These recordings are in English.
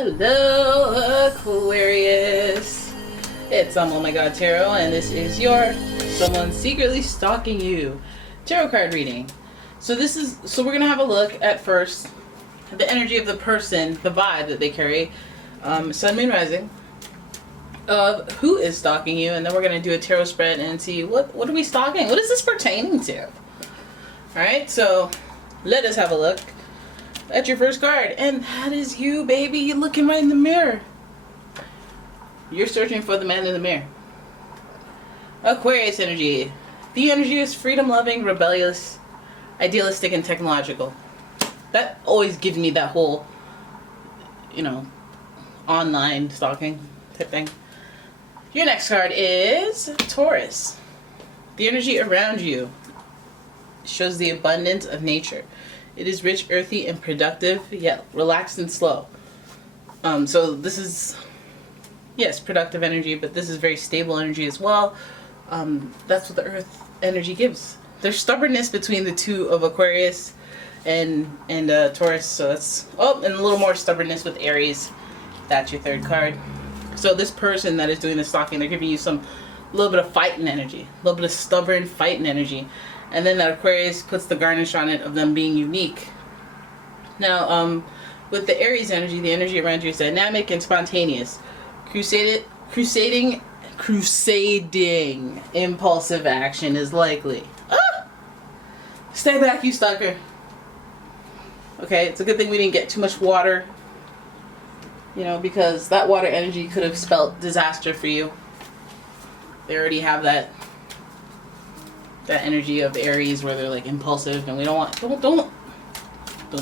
Hello, Aquarius. It's umomgtarot, and this is your Someone Secretly Stalking You tarot card reading. So we're gonna have a look at first the energy of the person, the vibe that they carry, sun, moon, rising, of who is stalking you, and then we're gonna do a tarot spread and see what are we stalking? What is this pertaining to? All right, so let us have a look at your first card, and that is you, baby. You're looking right in the mirror. You're searching for the man in the mirror. Aquarius energy. The energy is freedom-loving, rebellious, idealistic, and technological. That always gives me that whole, online stalking type thing. Your next card is Taurus. The energy around you shows the abundance of nature. It is rich, earthy, and productive, yet relaxed and slow. So this is, yes, productive energy, but this is very stable energy as well. That's what the earth energy gives. There's stubbornness between the two of Aquarius and Taurus. So that's, and a little more stubbornness with Aries. That's your third card. So this person that is doing the stalking, they're giving you a little bit of fighting energy, a little bit of stubborn fighting energy. And then that Aquarius puts the garnish on it of them being unique. Now, with the Aries energy, the energy around you is dynamic and spontaneous. Crusading impulsive action is likely. Stay back, you stalker. Okay, it's a good thing we didn't get too much water. Because that water energy could have spelled disaster for you. They already have that energy of Aries where they're like impulsive, and we don't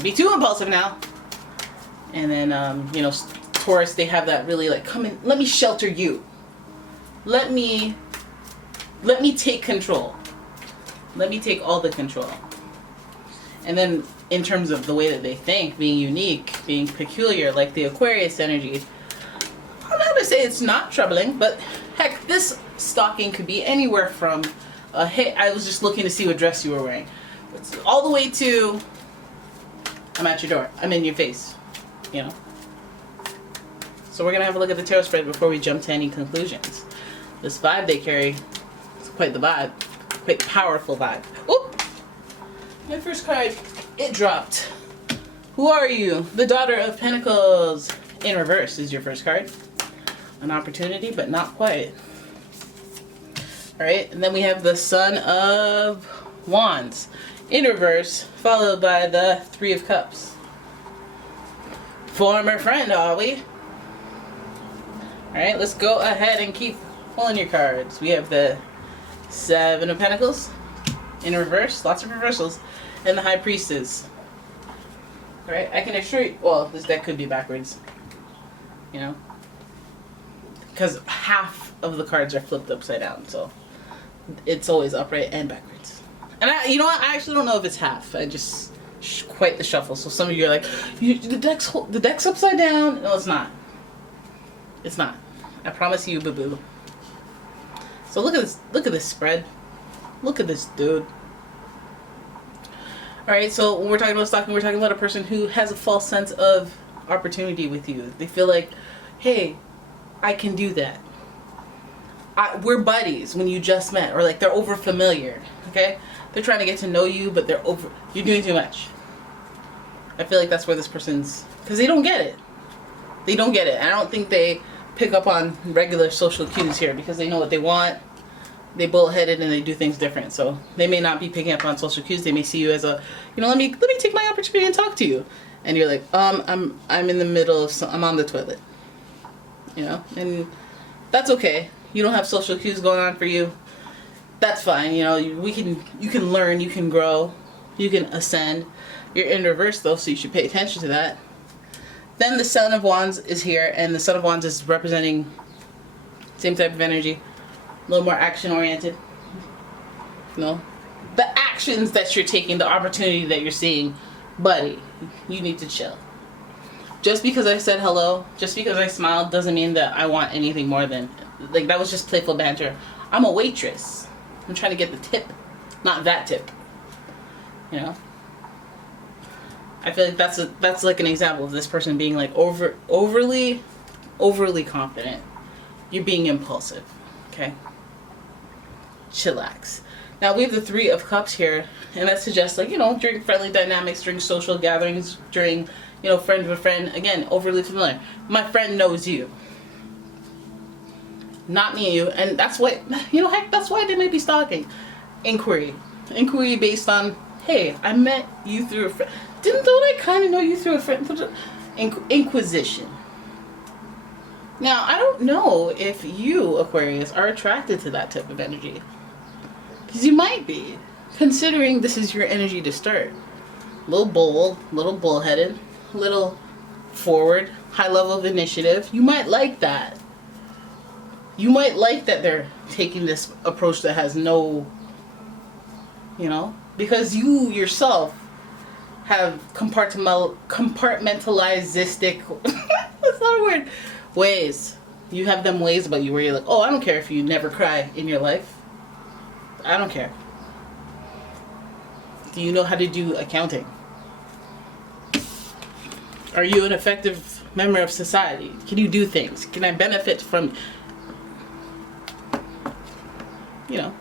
be too impulsive now. And then Taurus, they have that really like, come in, let me shelter you. Let me take control. Let me take all the control. And then in terms of the way that they think, being unique, being peculiar, like the Aquarius energy, I'm not gonna say it's not troubling, but heck, this stalking could be anywhere from hey, I was just looking to see what dress you were wearing, it's all the way to I'm at your door, I'm in your face, So we're gonna have a look at the tarot spread before we jump to any conclusions. This vibe they carry is quite the vibe, quite powerful vibe. Oop! My first card, it dropped. Who are you? The Daughter of Pentacles in reverse is your first card. An opportunity, but not quite. Alright, and then we have the Son of Wands in reverse, followed by the Three of Cups. Former friend, are we? Alright, let's go ahead and keep pulling your cards. We have the Seven of Pentacles in reverse, lots of reversals, and the High Priestess. Alright, I can assure you, well, this deck could be backwards, because half of the cards are flipped upside down, so it's always upright and backwards. And I actually don't know if it's half. I just quite the shuffle. So some of you are like, the deck's upside down. No, it's not. It's not. I promise you, boo boo. So look at this. Look at this spread. Look at this dude. All right. So when we're talking about stalking, we're talking about a person who has a false sense of opportunity with you. They feel like, hey, I can do that. We're buddies when you just met, or like they're over familiar. Okay, they're trying to get to know you, but you're doing too much. I feel like that's where this person's, because they don't get it. They don't get it. I don't think they pick up on regular social cues here, because they know what they want. They bullheaded and they do things different. So they may not be picking up on social cues. They may see you as a, let me take my opportunity and talk to you, and you're like, I'm in the middle of I'm on the toilet. And that's okay. You don't have social cues going on for you. That's fine. You can learn, you can grow, you can ascend. You're in reverse though, so you should pay attention to that. Then the Son of Wands is here, and the Son of Wands is representing same type of energy, a little more action oriented. The actions that you're taking, the opportunity that you're seeing, buddy, you need to chill. Just because I said hello, just because I smiled, doesn't mean that I want anything more than, that was just playful banter. I'm a waitress. I'm trying to get the tip, not that tip. I feel like that's like an example of this person being like overly confident. You're being impulsive. Okay? Chillax. Now we have the Three of Cups here, and that suggests, like, you know, during friendly dynamics, during social gatherings, during, you know, friend with a friend, again, overly familiar. My friend knows you. Not me and you, and that's what, you know, heck, that's why they may be stalking. Inquiry based on, hey, I met you through a friend. Don't I kind of know you through a friend? Inquisition. Now, I don't know if you, Aquarius, are attracted to that type of energy. Because you might be, considering this is your energy to start. Little bullheaded, little forward, high level of initiative. You might like that. You might like that they're taking this approach that has no, you know, because you yourself have compartmentalizistic, that's not a word, ways. You have them ways about you where you're like, oh, I don't care if you never cry in your life. I don't care. Do you know how to do accounting? Are you an effective member of society? Can you do things? Can I benefit from, you know,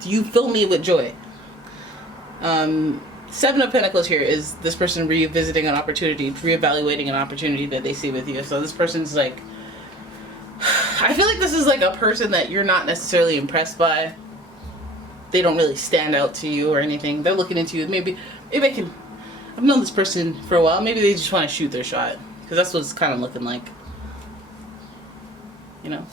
do you fill me with joy? Seven of Pentacles here is this person revisiting an opportunity, reevaluating an opportunity that they see with you. So this person's like, I feel like this is like a person that you're not necessarily impressed by. They don't really stand out to you or anything. They're looking into you. Maybe I've known this person for a while. Maybe they just want to shoot their shot. Because that's what it's kind of looking like. You know?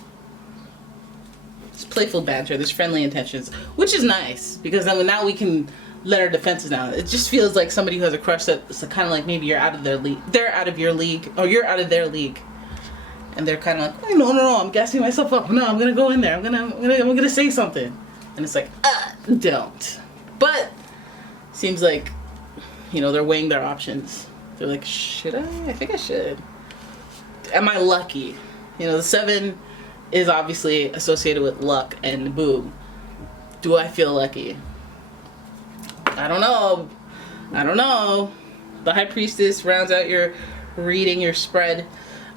It's playful banter. There's friendly intentions. Which is nice. Because then now we can let our defenses down. It just feels like somebody who has a crush that's kind of like maybe you're out of their league. They're out of your league. Or you're out of their league. And they're kind of like, oh, no, I'm gassing myself up. No, I'm going to go in there. I'm going to say something. And it's like, don't. But seems like, you know, they're weighing their options. They're like, should I? I think I should. Am I lucky? You know, the 7 is obviously associated with luck and boom. Do I feel lucky? I don't know. The High Priestess rounds out your reading, your spread.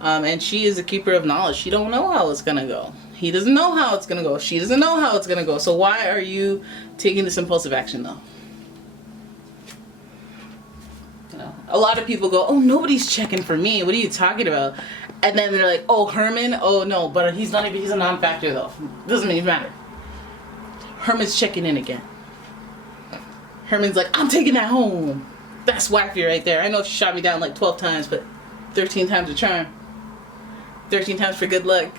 And she is a keeper of knowledge. She don't know how it's gonna go. He doesn't know how it's gonna go. She doesn't know how it's gonna go. So why are you taking this impulsive action though? You know, a lot of people go, oh, nobody's checking for me. What are you talking about? And then they're like, oh, Herman? Oh no, but he's a non-factor though. Doesn't even matter. Herman's checking in again. Herman's like, I'm taking that home. That's wacky right there. I know she shot me down like 12 times, but 13 times a charm. 13 times for good luck.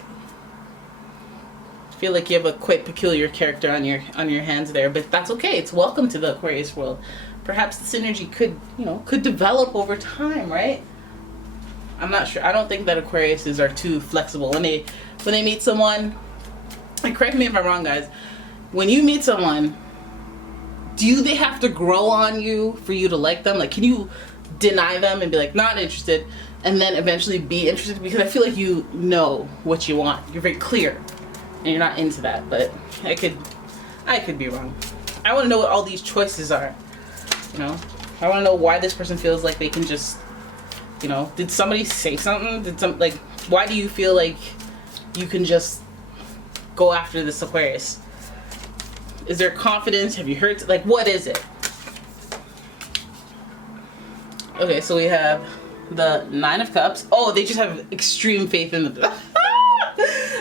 I feel like you have a quite peculiar character on your hands there, but that's okay. It's welcome to the Aquarius world. Perhaps the synergy could develop over time, right? I'm not sure. I don't think that Aquariuses are too flexible when they meet someone. And correct me if I'm wrong, guys. When you meet someone, do they have to grow on you for you to like them? Like, can you deny them and be like, not interested, and then eventually be interested? Because I feel like you know what you want. You're very clear, and you're not into that. But I could be wrong. I want to know what all these choices are. You know, I want to know why this person feels like they can just, you know, did somebody say something? Why do you feel like you can just go after this Aquarius? Is there confidence? Have you heard? Like, what is it? Okay, so we have the 9 of Cups. Oh, they just have extreme faith in the...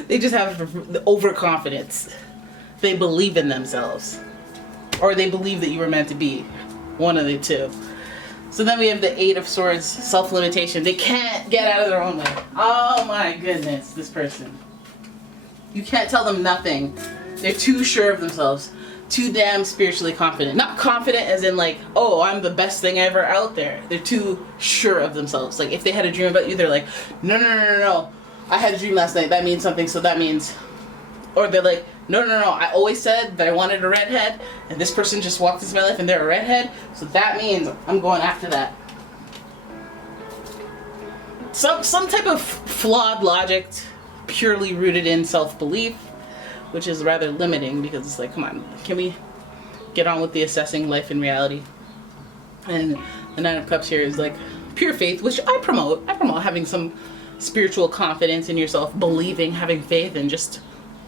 They just have the overconfidence. They believe in themselves. Or they believe that you were meant to be. One of the two. So then we have the 8 of Swords, self-limitation. They can't get out of their own way. Oh my goodness, this person. You can't tell them nothing. They're too sure of themselves. Too damn spiritually confident. Not confident as in like, oh, I'm the best thing ever out there. They're too sure of themselves. Like if they had a dream about you, they're like, no. I had a dream last night. That means something, so that means... Or they're like, no. I always said that I wanted a redhead, and this person just walked into my life and they're a redhead, so that means I'm going after that. Some type of flawed logic, purely rooted in self-belief, which is rather limiting because it's like, come on, can we get on with the assessing life in reality? And The Nine of Cups here is like pure faith, which I promote. I promote having some spiritual confidence in yourself, believing, having faith, and just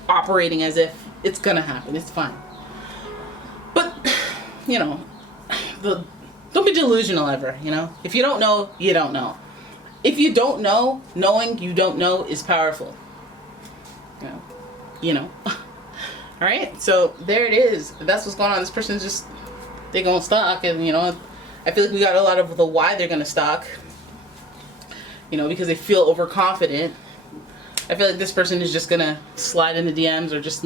operating as if it's gonna happen. It's fine. But, you know, don't be delusional ever, you know? If you don't know, you don't know. If you don't know, knowing you don't know is powerful. You know. Alright, so there it is. That's what's going on. This person's just, they going stalk, and you know, I feel like we got a lot of the why they're gonna stalk. You know, because they feel overconfident. I feel like this person is just gonna slide in the DMs or just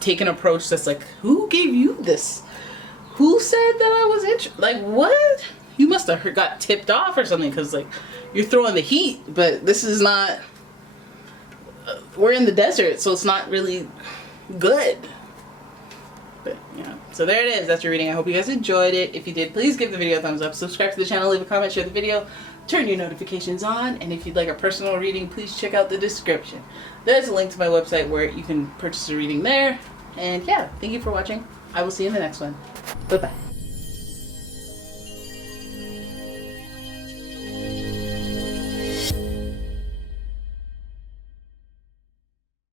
take an approach that's like, who gave you this? Who said that I was interested? Like, what? You must have got tipped off or something, because like you're throwing the heat, but this is not. We're in the desert, so it's not really good. But yeah, so there it is. That's your reading. I hope you guys enjoyed it. If you did, please give the video a thumbs up, subscribe to the channel, leave a comment, share the video, turn your notifications on, and if you'd like a personal reading, please check out the description. There's a link to my website where you can purchase a reading there. And yeah, thank you for watching. I will see you in the next one. Bye bye.